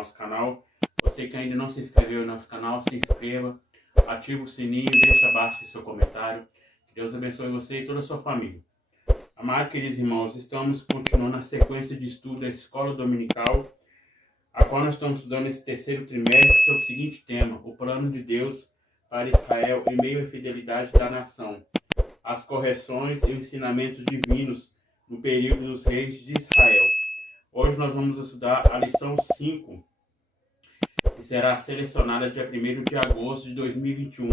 nosso canal. Você que ainda não se inscreveu no nosso canal, se inscreva, ative o sininho, deixa abaixo seu comentário. Que Deus abençoe você e toda a sua família. Amados, queridos irmãos, estamos continuando a sequência de estudo da Escola Dominical, a qual nós estamos estudando esse terceiro trimestre sobre o seguinte tema: o plano de Deus para Israel em meio à infidelidade da nação, as correções e os ensinamentos divinos no período dos reis de Israel. Hoje nós vamos estudar a lição 5, que será selecionada dia 1º de agosto de 2021,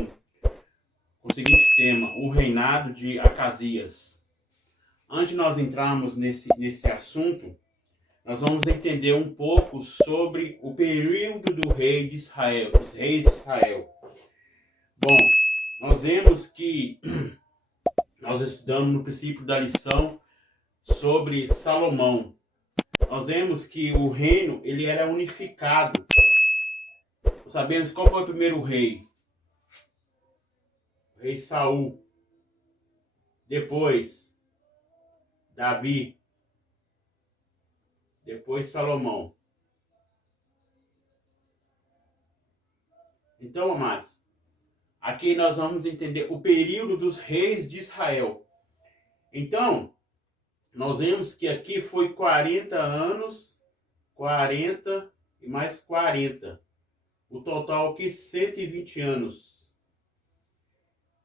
com o seguinte tema: o reinado de Acasias. Antes de nós entrarmos nesse assunto, nós vamos entender um pouco sobre o período do rei de Israel, dos reis de Israel. Bom, nós vemos que nós estudamos no princípio da lição sobre Salomão. Nós vemos que o reino ele era unificado. Sabemos qual foi o primeiro rei? O rei Saul. Depois Davi. Depois Salomão. Então, amados, aqui nós vamos entender o período dos reis de Israel. Então, nós vemos que aqui foi 40 anos, 40 e mais 40. O total aqui 120 anos.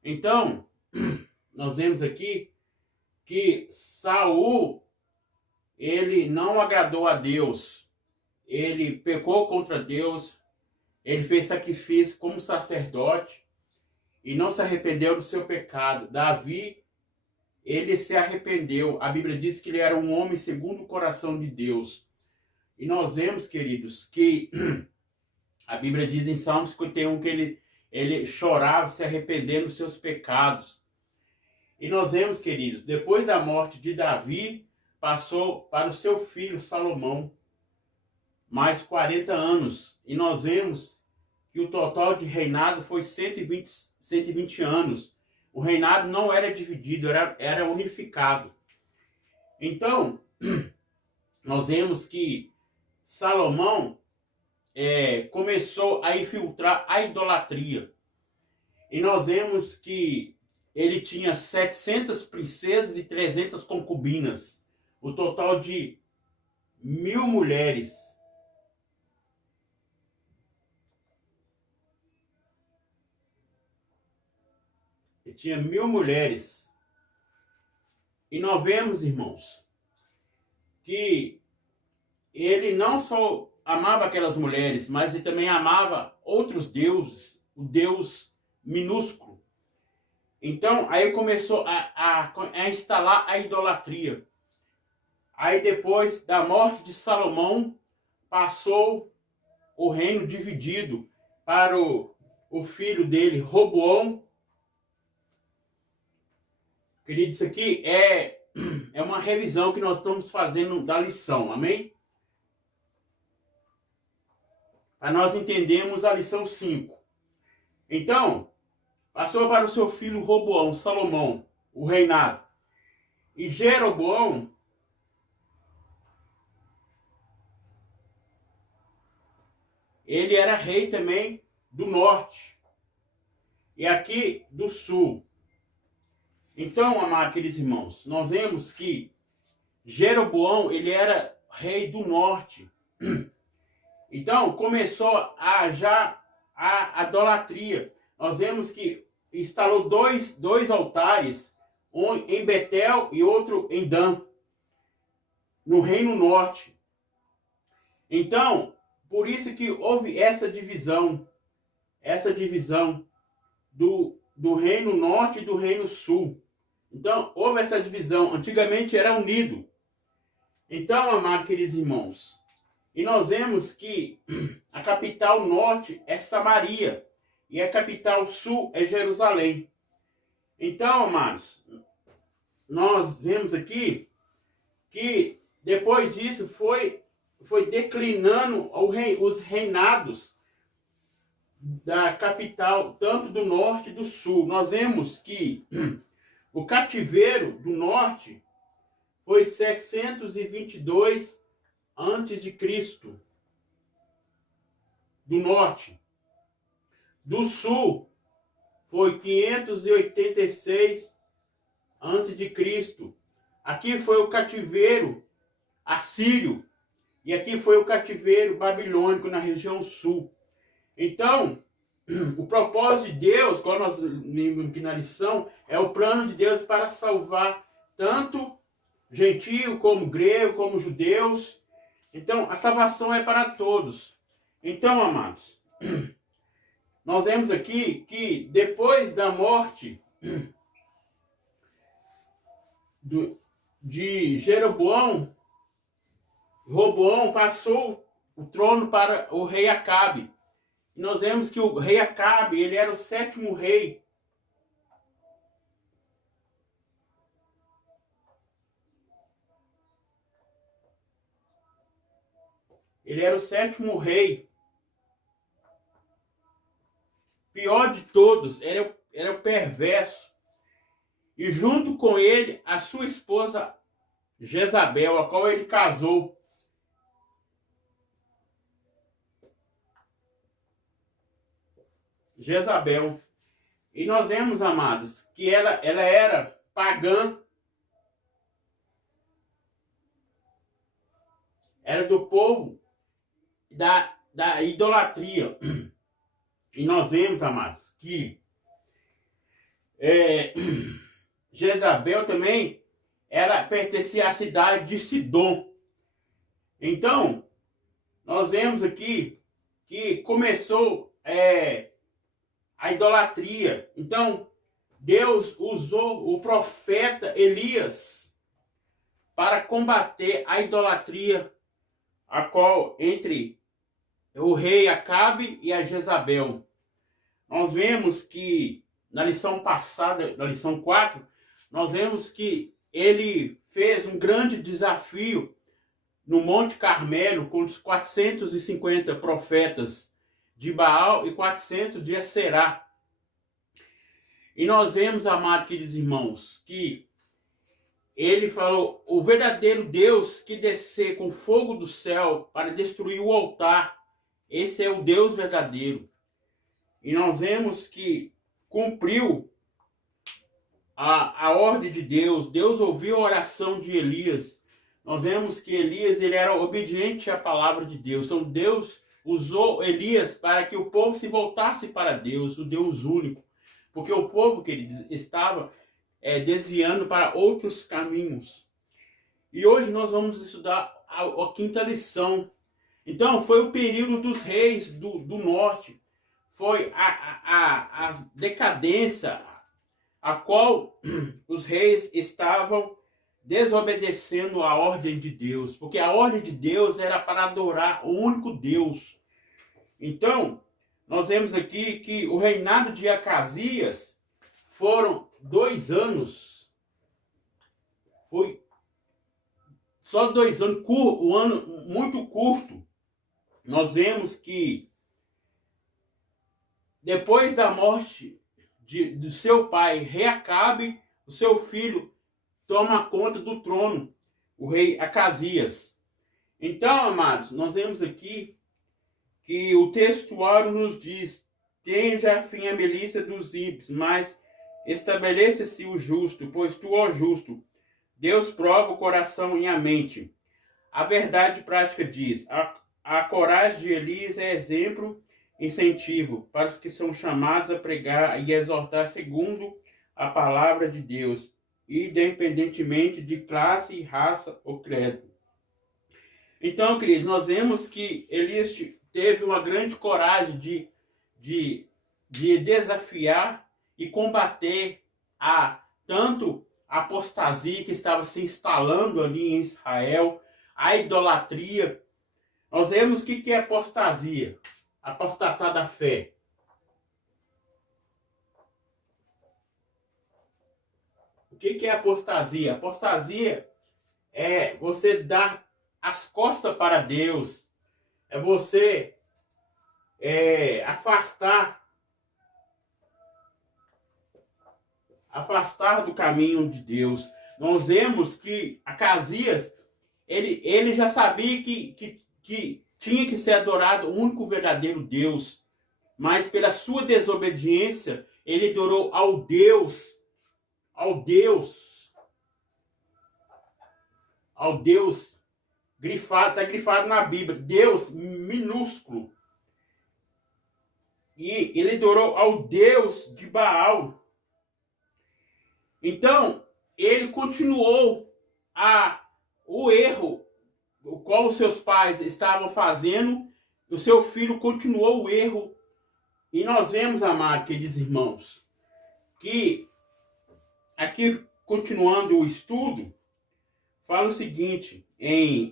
Então, nós vemos aqui que Saul, ele não agradou a Deus. Ele pecou contra Deus. Ele fez sacrifício como sacerdote e não se arrependeu do seu pecado. Davi, ele se arrependeu. A Bíblia diz que ele era um homem segundo o coração de Deus. E nós vemos, queridos, que a Bíblia diz em Salmos 51 que ele chorava, se arrependendo dos seus pecados. E nós vemos, queridos, depois da morte de Davi, passou para o seu filho Salomão mais 40 anos. E nós vemos que o total de reinado foi 120 anos. O reinado não era dividido, era unificado. Então, nós vemos que Salomão começou a infiltrar a idolatria. E nós vemos que ele tinha 700 princesas e 300 concubinas. O total de 1000 mulheres. Ele tinha 1000 mulheres. E nós vemos, irmãos, que ele não só amava aquelas mulheres, mas ele também amava outros deuses, o Deus minúsculo. Então, aí começou a instalar a idolatria. Aí depois da morte de Salomão, passou o reino dividido para o filho dele, Roboão. Querido, isso aqui é uma revisão que nós estamos fazendo da lição, amém? Para nós entendermos a lição 5. Então, passou para o seu filho Roboão, Salomão, o reinado. E Jeroboão, ele era rei também do norte. E aqui do sul. Então, amados queridos irmãos, nós vemos que Jeroboão, ele era rei do norte. Então, começou a idolatria. Nós vemos que instalou dois altares, um em Betel e outro em Dan, no reino norte. Então, por isso que houve essa divisão do reino norte e do reino sul. Então, houve essa divisão. Antigamente era unido. Então, amados queridos irmãos, e nós vemos que a capital norte é Samaria e a capital sul é Jerusalém. Então, amados, nós vemos aqui que depois disso foi declinando os reinados da capital, tanto do norte e do sul. Nós vemos que o cativeiro do norte foi 722 antes de Cristo. do norte. Do sul foi 586 a.C. Aqui foi o cativeiro assírio e aqui foi o cativeiro babilônico na região sul. Então, o propósito de Deus, quando nós lemos aqui na lição, é o plano de Deus para salvar tanto gentio como grego, como judeus. Então, a salvação é para todos. Então, amados, nós vemos aqui que depois da morte de Jeroboão, Roboão passou o trono para o rei Acabe. E nós vemos que o rei Acabe, ele era o 7º rei. Ele era o 7º rei. Pior de todos, era o perverso. E junto com ele, a sua esposa Jezabel, a qual ele casou. Jezabel. E nós vemos, amados, que ela era pagã. Era do povo da idolatria. E nós vemos, amados, que Jezabel também, ela pertencia à cidade de Sidom. Então, nós vemos aqui que começou a idolatria. Então, Deus usou o profeta Elias para combater a idolatria, a qual entre o rei Acabe e a Jezabel. Nós vemos que na lição passada, na lição 4, nós vemos que ele fez um grande desafio no Monte Carmelo com os 450 profetas de Baal e 400 de Aserá. E nós vemos, amados queridos irmãos, que ele falou, o verdadeiro Deus que descer com fogo do céu para destruir o altar, esse é o Deus verdadeiro. E nós vemos que cumpriu a ordem de Deus. Deus ouviu a oração de Elias. Nós vemos que Elias, ele era obediente à palavra de Deus. Então Deus usou Elias para que o povo se voltasse para Deus, o Deus único. Porque o povo, queridos, estava desviando para outros caminhos. E hoje nós vamos estudar a 5ª lição. Então, foi o período dos reis do norte. Foi a decadência a qual os reis estavam desobedecendo a ordem de Deus. Porque a ordem de Deus era para adorar o único Deus. Então, nós vemos aqui que o reinado de Acasias foram 2 anos. Foi só 2 anos, um ano muito curto. Nós vemos que depois da morte do seu pai, rei Acabe, o seu filho toma conta do trono, o rei Acasias. Então, amados, nós vemos aqui que o textuário nos diz, tem já fim a milícia dos ímpios, mas estabeleça-se o justo, pois tu, ó justo, Deus prova o coração e a mente. A verdade prática diz, a coragem de Elias é exemplo, incentivo para os que são chamados a pregar e exortar segundo a palavra de Deus, independentemente de classe, raça ou credo. Então, queridos, nós vemos que Elias teve uma grande coragem de desafiar e combater tanto a apostasia que estava se instalando ali em Israel, a idolatria. Nós vemos o que é apostasia, apostatar da fé. O que é apostasia? Apostasia é você dar as costas para Deus, é você afastar do caminho de Deus. Nós vemos que Acasias, ele já sabia que tinha que ser adorado o único verdadeiro Deus. Mas pela sua desobediência, ele adorou ao Deus grifado, está grifado na Bíblia, Deus minúsculo. E ele adorou ao Deus de Baal. Então, ele continuou o erro o qual os seus pais estavam fazendo, o seu filho continuou o erro. E nós vemos, amados, queridos irmãos, que aqui, continuando o estudo, fala o seguinte,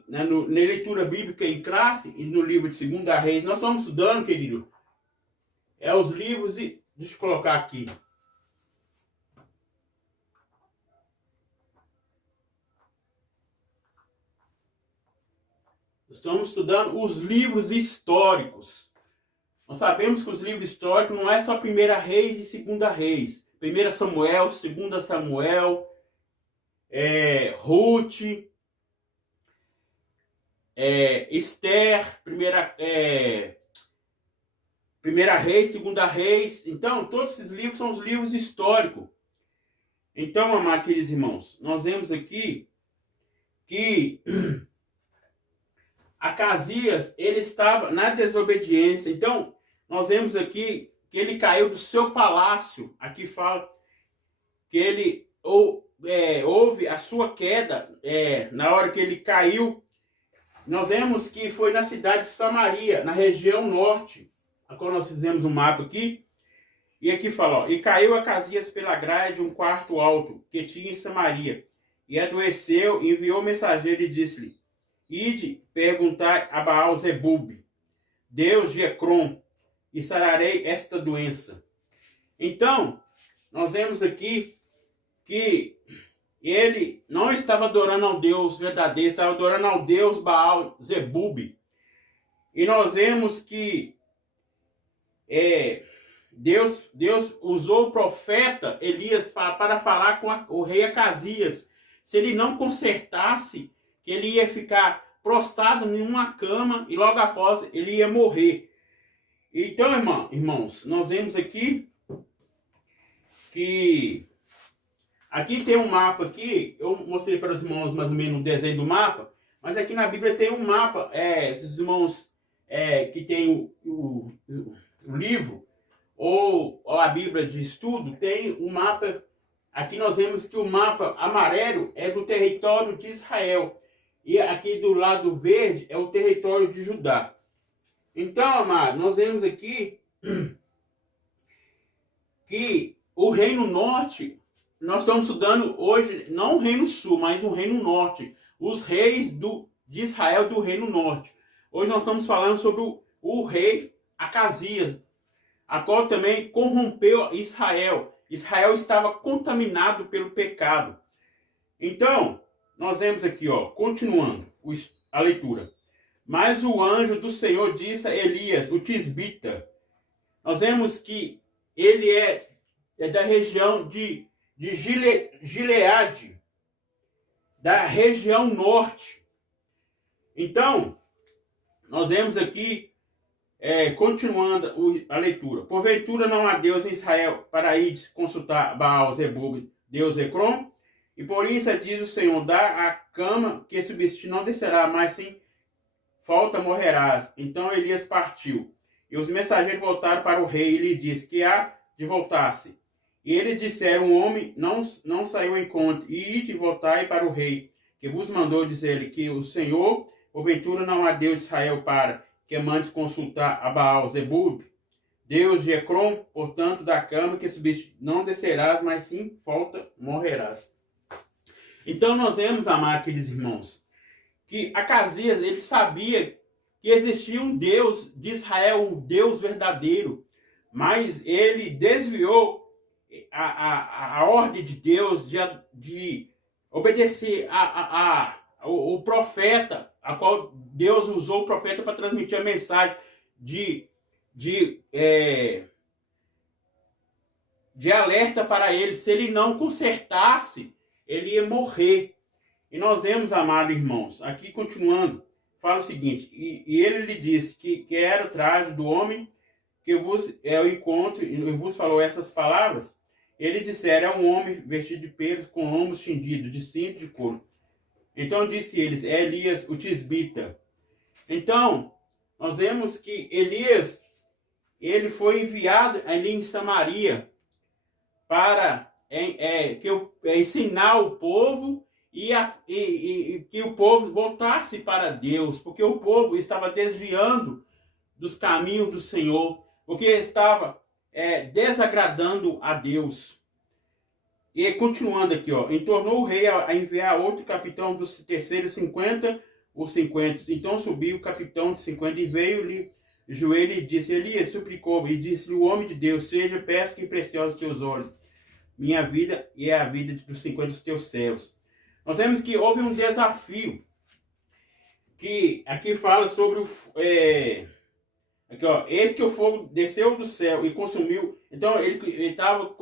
na leitura bíblica em classe e no livro de 2 Reis, nós estamos estudando, querido, os livros, e deixa eu colocar aqui. Estamos estudando os livros históricos. Nós sabemos que os livros históricos não é só 1 Reis e 2 Reis. 1 Samuel, 2 Samuel, Ruth, Esther, 1 Reis, 2 Reis. Então, todos esses livros são os livros históricos. Então, amados queridos irmãos, nós vemos aqui que Acasias, ele estava na desobediência. Então, nós vemos aqui que ele caiu do seu palácio. Aqui fala que ele houve a sua queda na hora que ele caiu. Nós vemos que foi na cidade de Samaria, na região norte. Agora nós fizemos um mapa aqui. E aqui fala, e caiu Acasias pela grade de um quarto alto que tinha em Samaria. E adoeceu, enviou mensageiro e disse-lhe, ide perguntar a Baal-zebub, Deus de Ecrom, e sararei esta doença. Então, nós vemos aqui que ele não estava adorando ao Deus verdadeiro, estava adorando ao Deus Baal-zebub. E nós vemos que Deus usou o profeta Elias para falar com o rei Acasias. Se ele não consertasse, que ele ia ficar prostrado em uma cama e logo após ele ia morrer. Então, irmãos, nós vemos aqui que aqui tem um mapa aqui, eu mostrei para os irmãos mais ou menos o desenho do mapa, mas aqui na Bíblia tem um mapa, esses irmãos que tem o livro ou a Bíblia de estudo, tem um mapa, aqui nós vemos que o mapa amarelo é do território de Israel. E aqui do lado verde é o território de Judá. Então, amado, nós vemos aqui que o Reino Norte, nós estamos estudando hoje, não o Reino Sul, mas o Reino Norte. Os reis de Israel do Reino Norte. Hoje nós estamos falando sobre o rei Acasias, a qual também corrompeu Israel. Israel estava contaminado pelo pecado. Então, nós vemos aqui, continuando a leitura. Mas o anjo do Senhor disse a Elias, o tisbita. Nós vemos que ele é da região de Gileade, da região norte. Então, nós vemos aqui, continuando a leitura. Porventura não há Deus em Israel para ir consultar Baal-zebub, Deus Ecrom? E por isso diz o Senhor, dá a cama que subsiste não descerá, mas sim falta morrerás. Então Elias partiu. E os mensageiros voltaram para o rei e lhe disse que há de voltar-se. E eles disseram, o homem não saiu em encontro. E ide e voltai para o rei, que vos mandou dizer-lhe que o Senhor, porventura não há Deus de Israel para que mandes consultar a Baal-zebub, Deus de Ecrom, portanto da cama que subsiste não descerás, mas sim falta morrerás. Então nós vemos, amados queridos irmãos, que Acasias, ele sabia que existia um Deus de Israel, um Deus verdadeiro, mas ele desviou a ordem de Deus de obedecer o profeta, a qual Deus usou o profeta para transmitir a mensagem de alerta para ele. Se ele não consertasse, ele ia morrer. E nós vemos, amados irmãos, aqui continuando, fala o seguinte, e ele lhe disse que era o traje do homem que vos é o encontro, e vos falou essas palavras. Ele dissera, é um homem vestido de pelos, com lombos cingidos, de cinto de couro. Então disse eles, é Elias, o tisbita. Então, nós vemos que Elias, ele foi enviado ali em Samaria para ensinar o povo e que o povo voltasse para Deus, porque o povo estava desviando dos caminhos do Senhor, porque estava desagradando a Deus. E continuando aqui, ó, e tornou o rei a enviar outro capitão dos terceiros 50, os 50. Então subiu o capitão de 50 e veio-lhe joelho e disse, Elias suplicou, e disse-lhe o homem de Deus, seja, peço que preciosos teus olhos, minha vida e a vida dos 50 dos teus servos. Nós vemos que houve um desafio, que aqui fala sobre o... aqui, ó, eis que o fogo desceu do céu e consumiu. Então ele estava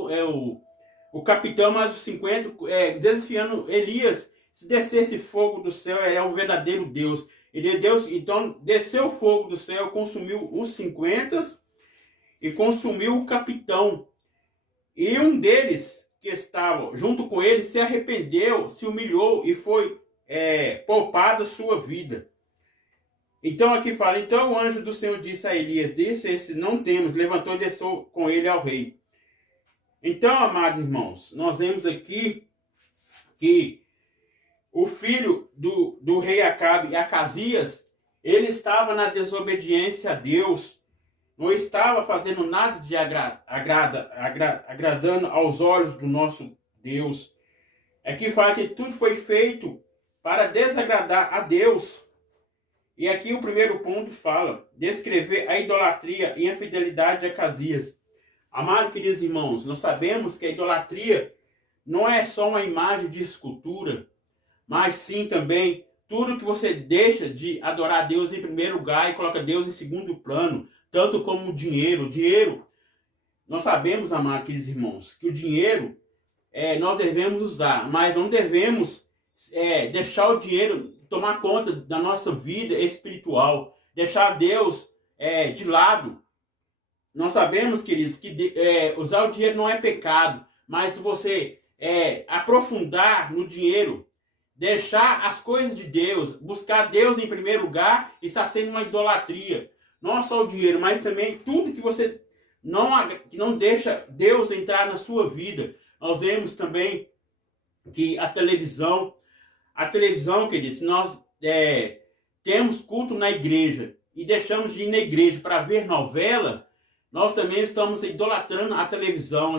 o capitão mais os 50 desafiando Elias. Se descesse fogo do céu, é o verdadeiro Deus. Ele é Deus. Então desceu o fogo do céu, consumiu os 50 e consumiu o capitão. E um deles que estava junto com ele se arrependeu, se humilhou e foi poupado a sua vida. Então aqui fala, então o anjo do Senhor disse a Elias, disse, não temos, levantou e desceu com ele ao rei. Então, amados irmãos, nós vemos aqui que o filho do rei Acabe, Acasias, ele estava na desobediência a Deus, não estava fazendo nada de agradando aos olhos do nosso Deus. Aqui fala que tudo foi feito para desagradar a Deus. E aqui o primeiro ponto fala, descrever a idolatria e a infidelidade de Acasias. Amados queridos irmãos, nós sabemos que a idolatria não é só uma imagem de escultura, mas sim também tudo que você deixa de adorar a Deus em primeiro lugar e coloca Deus em segundo plano, tanto como o dinheiro. O dinheiro, nós sabemos, amados queridos irmãos, que o dinheiro nós devemos usar, mas não devemos deixar o dinheiro tomar conta da nossa vida espiritual, deixar Deus de lado. Nós sabemos, queridos, que usar o dinheiro não é pecado, mas se você aprofundar no dinheiro, deixar as coisas de Deus, buscar Deus em primeiro lugar, está sendo uma idolatria. Não só o dinheiro, mas também tudo que você não deixa Deus entrar na sua vida. Nós vemos também que a televisão, queridos, se nós temos culto na igreja e deixamos de ir na igreja para ver novela, nós também estamos idolatrando a televisão,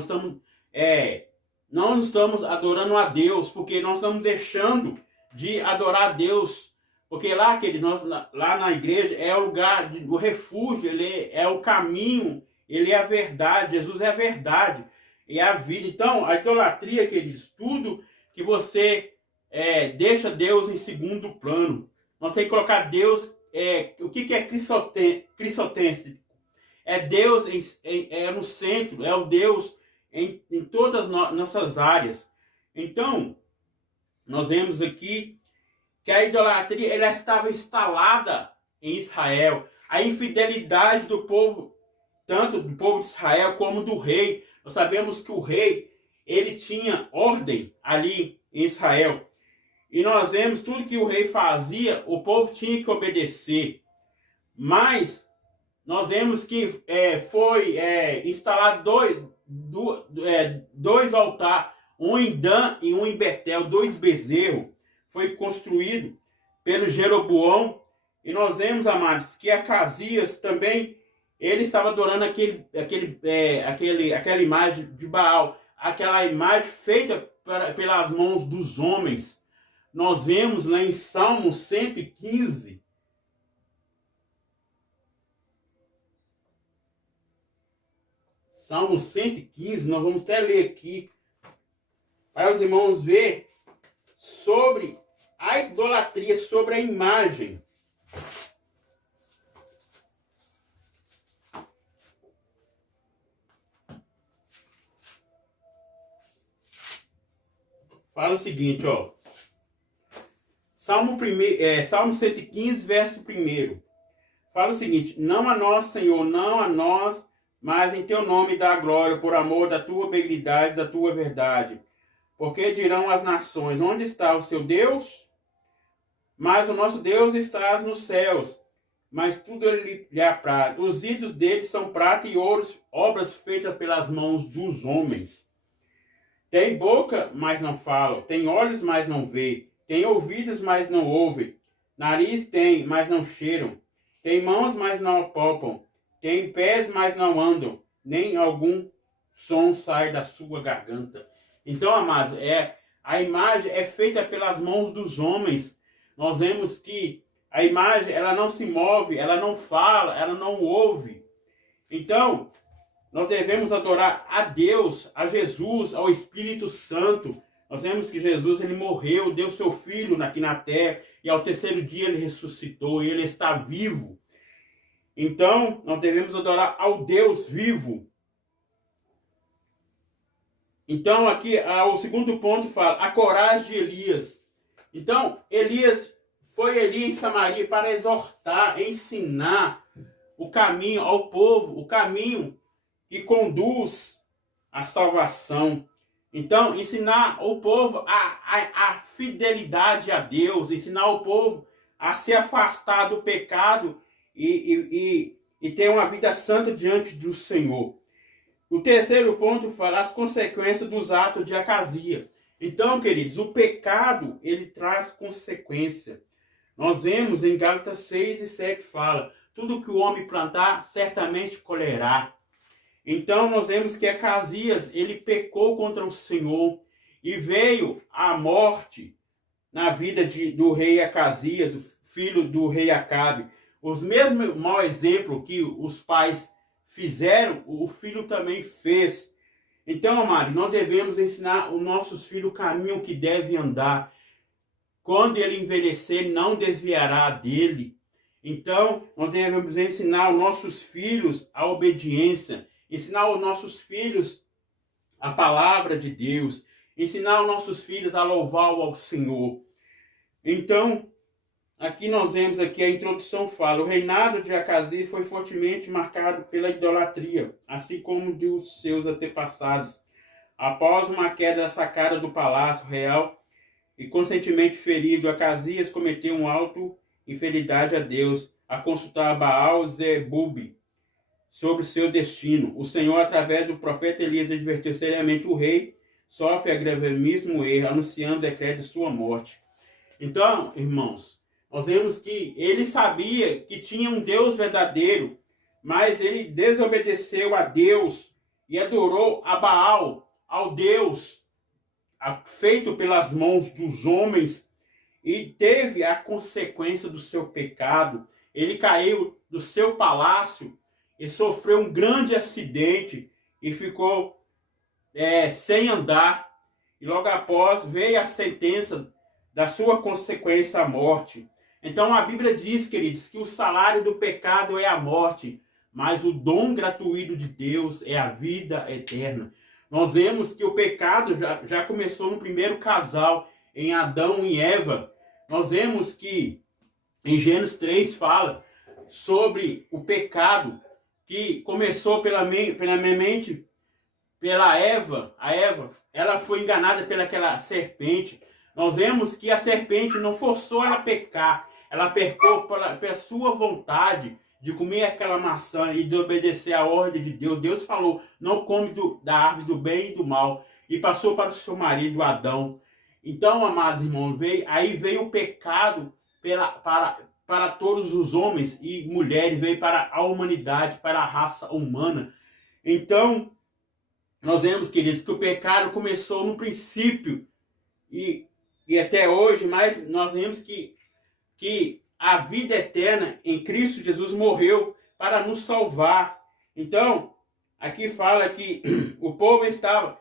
não estamos adorando a Deus, porque nós estamos deixando de adorar a Deus. Porque lá, queridos, lá na igreja é o lugar do refúgio, ele é o caminho, ele é a verdade, Jesus é a verdade e a vida. Então, a idolatria, queridos, tudo que você deixa Deus em segundo plano. Nós temos que colocar Deus, o que é cristotêncio? É Deus no centro, é o Deus em todas as nossas áreas. Então, nós vemos aqui que a idolatria ela estava instalada em Israel. A infidelidade do povo, tanto do povo de Israel como do rei. Nós sabemos que o rei, ele tinha ordem ali em Israel. E nós vemos tudo que o rei fazia, o povo tinha que obedecer. Mas nós vemos que foi instalado dois altares, um em Dan e um em Betel, 2 bezerros. Foi construído pelo Jeroboão. E nós vemos, amados, que Acasias também, ele estava adorando aquela imagem de Baal, aquela imagem feita pelas mãos dos homens. Nós vemos lá em Salmo 115, Salmo 115, nós vamos até ler aqui, para os irmãos verem sobre a idolatria, sobre a imagem. Fala o seguinte, ó. Salmo 115, verso 1. Fala o seguinte: não a nós, Senhor, não a nós, mas em teu nome dá glória, por amor da tua benignidade, da tua verdade. Porque dirão as nações: onde está o seu Deus? Mas o nosso Deus está nos céus, mas tudo lhe apraz. Os ídolos deles são prata e ouro, obras feitas pelas mãos dos homens. Tem boca, mas não fala. Tem olhos, mas não vê. Tem ouvidos, mas não ouve. Nariz tem, mas não cheiram. Tem mãos, mas não apalpam. Tem pés, mas não andam. Nem algum som sai da sua garganta. Então, amados, a imagem é feita pelas mãos dos homens. Nós vemos que a imagem, ela não se move, ela não fala, ela não ouve. Então, nós devemos adorar a Deus, a Jesus, ao Espírito Santo. Nós vemos que Jesus, ele morreu, deu seu Filho aqui na terra, e ao terceiro dia ele ressuscitou, e ele está vivo. Então, nós devemos adorar ao Deus vivo. Então, aqui, o segundo ponto fala, a coragem de Elias. Então, Elias foi ali em Samaria para exortar, ensinar o caminho ao povo, o caminho que conduz à salvação. Então, ensinar o povo a fidelidade a Deus, ensinar o povo a se afastar do pecado e ter uma vida santa diante do Senhor. O terceiro ponto fala as consequências dos atos de Acasias. Então, queridos, o pecado, ele traz consequência. Nós vemos em Gálatas 6 e 7 fala, tudo que o homem plantar, certamente colherá. Então, nós vemos que Acasias, ele pecou contra o Senhor e veio a morte na vida do rei Acasias, o filho do rei Acabe. Os mesmos mau exemplo que os pais fizeram, o filho também fez. Então, amados, nós devemos ensinar os nossos filhos o caminho que devem andar. Quando ele envelhecer, não desviará dele. Então, nós devemos ensinar os nossos filhos a obediência, ensinar os nossos filhos a palavra de Deus, ensinar os nossos filhos a louvar ao Senhor. Então, aqui nós vemos aqui a introdução fala, o reinado de Acasias foi fortemente marcado pela idolatria, assim como dos seus antepassados. Após uma queda da sacada do palácio real e conscientemente ferido, Acasias cometeu um auto infidelidade a Deus, a consultar Baal Zebub sobre seu destino. O Senhor, através do profeta Elias, advertiu seriamente o rei, sofre a gravíssimo erro, anunciando o decreto de sua morte. Então, irmãos, nós vemos que ele sabia que tinha um Deus verdadeiro, mas ele desobedeceu a Deus e adorou a Baal, ao Deus feito pelas mãos dos homens, e teve a consequência do seu pecado. Ele caiu do seu palácio e sofreu um grande acidente e ficou sem andar. E logo após veio a sentença da sua consequência, a morte. Então a Bíblia diz, queridos, que o salário do pecado é a morte, mas o dom gratuito de Deus é a vida eterna. Nós vemos que o pecado já começou no primeiro casal, em Adão e Eva. Nós vemos que em Gênesis 3 fala sobre o pecado que começou pela mente, pela Eva. A Eva, ela foi enganada pelaquela serpente. Nós vemos que a serpente não forçou ela a pecar, ela pecou pela sua vontade de comer aquela maçã e de obedecer à ordem de Deus. Deus falou, não come da árvore do bem e do mal. E passou para o seu marido, Adão. Então, amados irmãos, aí veio o pecado para todos os homens e mulheres, veio para a humanidade, para a raça humana. Então, nós vemos, queridos, que o pecado começou no princípio e até hoje, mas nós vemos que a vida eterna em Cristo Jesus morreu para nos salvar. Então, aqui fala que o povo estava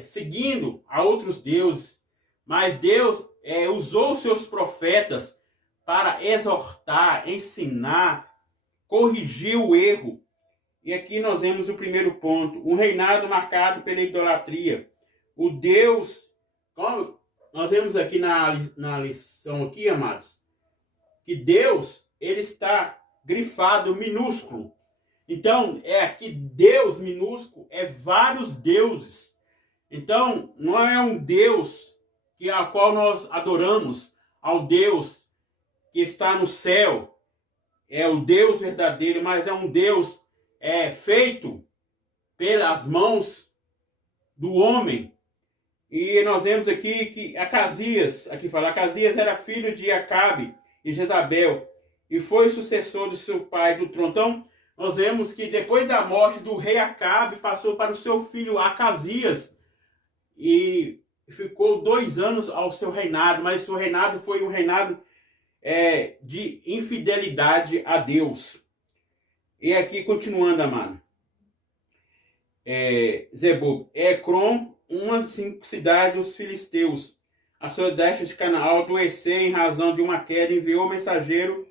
seguindo a outros deuses, mas Deus usou seus profetas para exortar, ensinar, corrigir o erro. E aqui nós vemos o primeiro ponto, um reinado marcado pela idolatria. O Deus, nós vemos aqui na lição aqui, amados, que Deus, ele está grifado minúsculo. Então, aqui Deus minúsculo é vários deuses. Então, não é um Deus a qual nós adoramos, ao Deus que está no céu, é o Deus verdadeiro, mas é um Deus feito pelas mãos do homem. E nós vemos aqui que Acasias, aqui fala, Acasias era filho de Acabe e Jezabel, e foi sucessor do seu pai do trono. Então, nós vemos que depois da morte do rei Acabe, passou para o seu filho Acasias, e ficou 2 anos ao seu reinado, mas o seu reinado foi um reinado de infidelidade a Deus. E aqui, continuando, amado, Zebub, Ecrom, uma das 5 cidades dos filisteus, a sudeste de Canaã, adoeceu em razão de uma queda, enviou mensageiro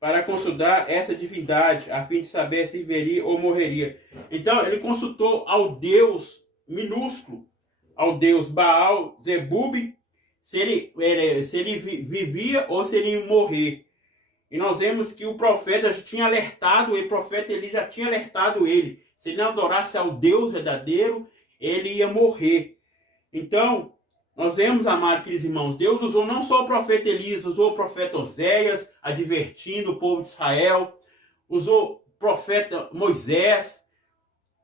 para consultar essa divindade, a fim de saber se viveria ou morreria. Então, ele consultou ao Deus minúsculo, ao Deus Baal, Zebub, se ele vivia ou se ele ia morrer. E nós vemos que o profeta já tinha alertado, o profeta Eli já tinha alertado ele. Se ele não adorasse ao Deus verdadeiro, ele ia morrer. Então, nós vemos, amados, queridos irmãos, Deus usou não só o profeta Elias, usou o profeta Oséias, advertindo o povo de Israel, usou o profeta Moisés,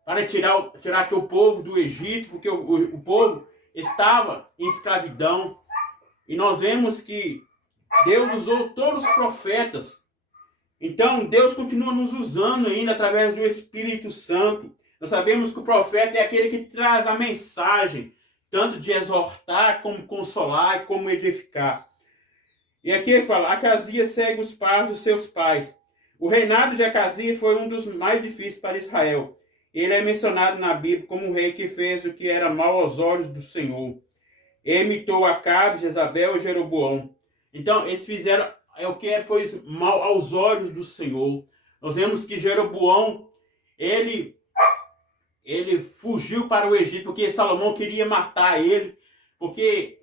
para tirar o povo do Egito, porque o povo estava em escravidão. E nós vemos que Deus usou todos os profetas. Então, Deus continua nos usando ainda através do Espírito Santo. Nós sabemos que o profeta é aquele que traz a mensagem, tanto de exortar, como consolar, como edificar. E aqui ele fala, Acasias segue os passos dos seus pais. O reinado de Acasias foi um dos mais difíceis para Israel. Ele é mencionado na Bíblia como um rei que fez o que era mal aos olhos do Senhor. Imitou Acabe, Jezabel e Jeroboão. Então, eles fizeram o que foi mal aos olhos do Senhor. Nós vemos que Jeroboão, ele fugiu para o Egito, porque Salomão queria matar ele, porque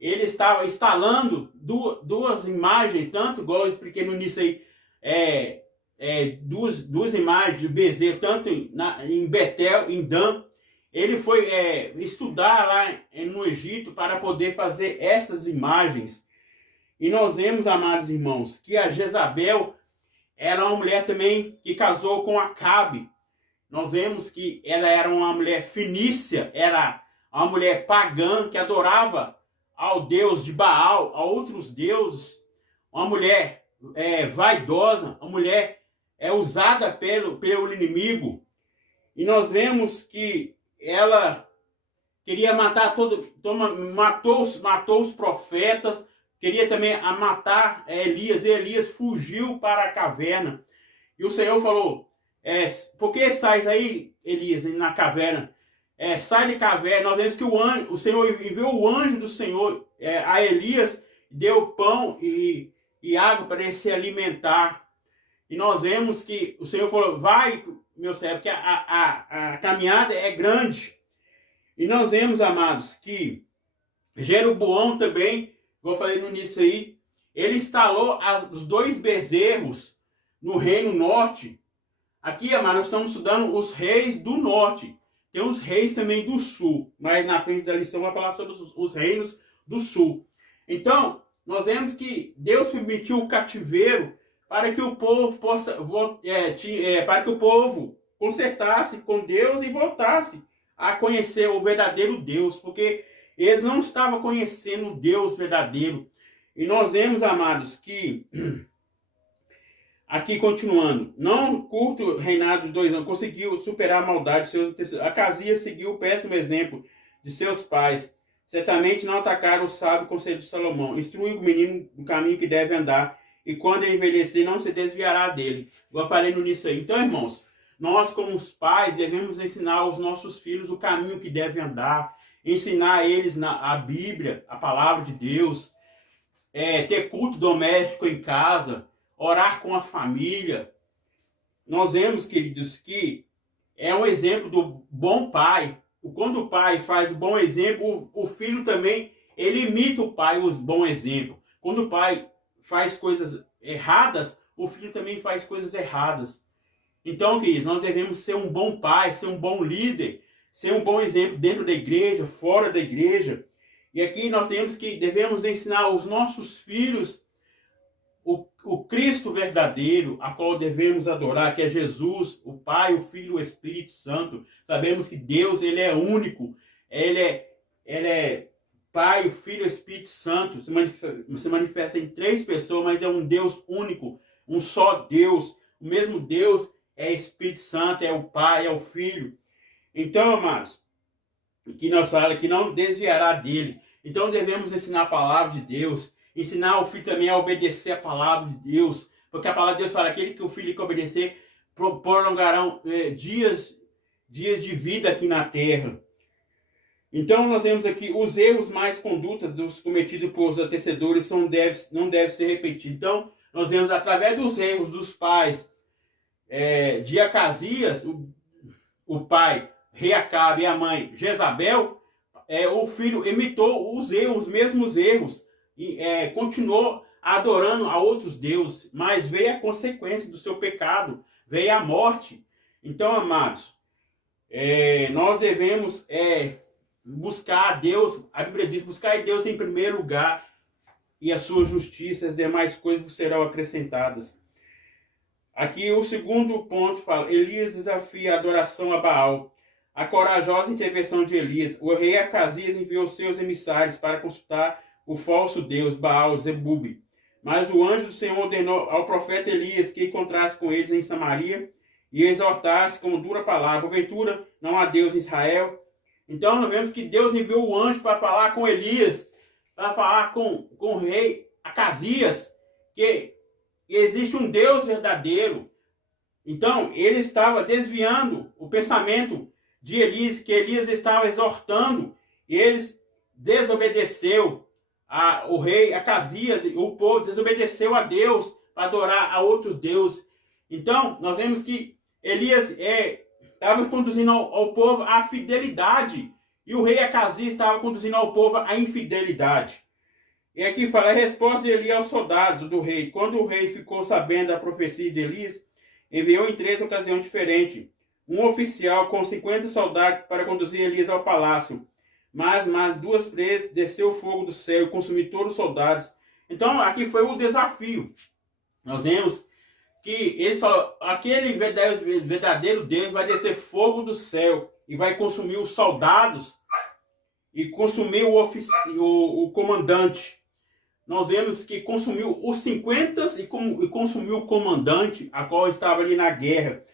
ele estava instalando duas imagens, tanto igual eu expliquei no início aí, duas imagens de bezerro, tanto em Betel, em Dan. Ele foi estudar lá no Egito para poder fazer essas imagens. E nós vemos, amados irmãos, que a Jezabel era uma mulher também que casou com Acabe. Nós vemos que ela era uma mulher fenícia, era uma mulher pagã que adorava ao Deus de Baal, a outros deuses. Uma mulher vaidosa, uma mulher usada pelo inimigo. E nós vemos que ela queria matar matou os profetas, queria também matar Elias, e Elias fugiu para a caverna. E o Senhor falou, por que estás aí, Elias, na caverna? Sai de caverna. Nós vemos que o Senhor enviou o anjo do Senhor a Elias, deu pão e água para ele se alimentar. E nós vemos que o Senhor falou, vai, meu servo, que a caminhada é grande. E nós vemos, amados, que Jeroboão também, como eu falei no início aí, ele instalou os 2 bezerros no reino norte. Aqui, amados, nós estamos estudando os reis do norte. Tem os reis também do sul, mas na frente da lição vai falar sobre os reinos do sul. Então, nós vemos que Deus permitiu o cativeiro para que o povo para que o povo consertasse com Deus e voltasse a conhecer o verdadeiro Deus, porque eles não estavam conhecendo o Deus verdadeiro. E nós vemos, amados, que aqui continuando, não curto reinado de 2 anos, conseguiu superar a maldade de seus antecessores. Acasias seguiu o péssimo exemplo de seus pais. Certamente não atacaram o sábio conselho de Salomão. Instrui o menino no caminho que deve andar, e quando ele envelhecer, não se desviará dele. Igual eu falei no início aí. Então, irmãos, nós como os pais devemos ensinar aos nossos filhos o caminho que devem andar, ensinar a eles a Bíblia, a palavra de Deus, ter culto doméstico em casa, orar com a família. Nós vemos, queridos, que é um exemplo do bom pai. Quando o pai faz bom exemplo, o filho também, ele imita o pai, os bons exemplos. Quando o pai faz coisas erradas, o filho também faz coisas erradas. Então, queridos, nós devemos ser um bom pai, ser um bom líder, ser um bom exemplo dentro da igreja, fora da igreja. E aqui nós devemos ensinar aos nossos filhos o Cristo verdadeiro, a qual devemos adorar, que é Jesus, o Pai, o Filho e o Espírito Santo. Sabemos que Deus, ele é único, ele é Pai, o Filho e o Espírito Santo. Se manifesta em 3 pessoas, mas é um Deus único, um só Deus. O mesmo Deus é Espírito Santo, é o Pai, é o Filho. Então, amados, que nós falamos que não desviará dele. Então devemos ensinar a palavra de Deus, ensinar o filho também a obedecer a palavra de Deus, porque a palavra de Deus fala, aquele que o filho que obedecer prolongarão dias de vida aqui na terra. Então nós vemos aqui os erros mais condutas dos cometidos por os antecessores não deve ser repetido. Então nós vemos através dos erros dos pais de Acasias, o pai rei Acabe e a mãe Jezabel, o filho imitou os mesmos erros e continuou adorando a outros deuses, mas veio a consequência do seu pecado, veio a morte. Então, amados, nós devemos buscar a Deus, a Bíblia diz, buscar a Deus em primeiro lugar e a sua justiça, as demais coisas serão acrescentadas. Aqui o segundo ponto fala, Elias desafia a adoração a Baal. A corajosa intervenção de Elias. O rei Acasias enviou seus emissários para consultar o falso deus Baal-zebub. Mas o anjo do Senhor ordenou ao profeta Elias que encontrasse com eles em Samaria e exortasse com dura palavra. Porventura, não há Deus em Israel. Então nós vemos que Deus enviou o anjo para falar com Elias, para falar com o rei Acasias, que existe um Deus verdadeiro. Então ele estava desviando o pensamento de Elias, que Elias estava exortando, e eles desobedeceu o rei Acasias, o povo desobedeceu a Deus para adorar a outros deuses. Então, nós vemos que Elias estava conduzindo ao povo a fidelidade, e o rei Acasias estava conduzindo ao povo a infidelidade. E aqui fala a resposta de Elias aos soldados do rei. Quando o rei ficou sabendo da profecia de Elias, enviou em 3 ocasiões diferentes um oficial com 50 soldados para conduzir Elias ao palácio. Mas 2 vezes desceu o fogo do céu e consumiu todos os soldados. Então aqui foi o desafio. Nós vemos que eles falaram, aquele verdadeiro Deus vai descer fogo do céu e vai consumir os soldados e consumir o comandante. Nós vemos que consumiu os 50 e consumiu o comandante, a qual estava ali na guerra.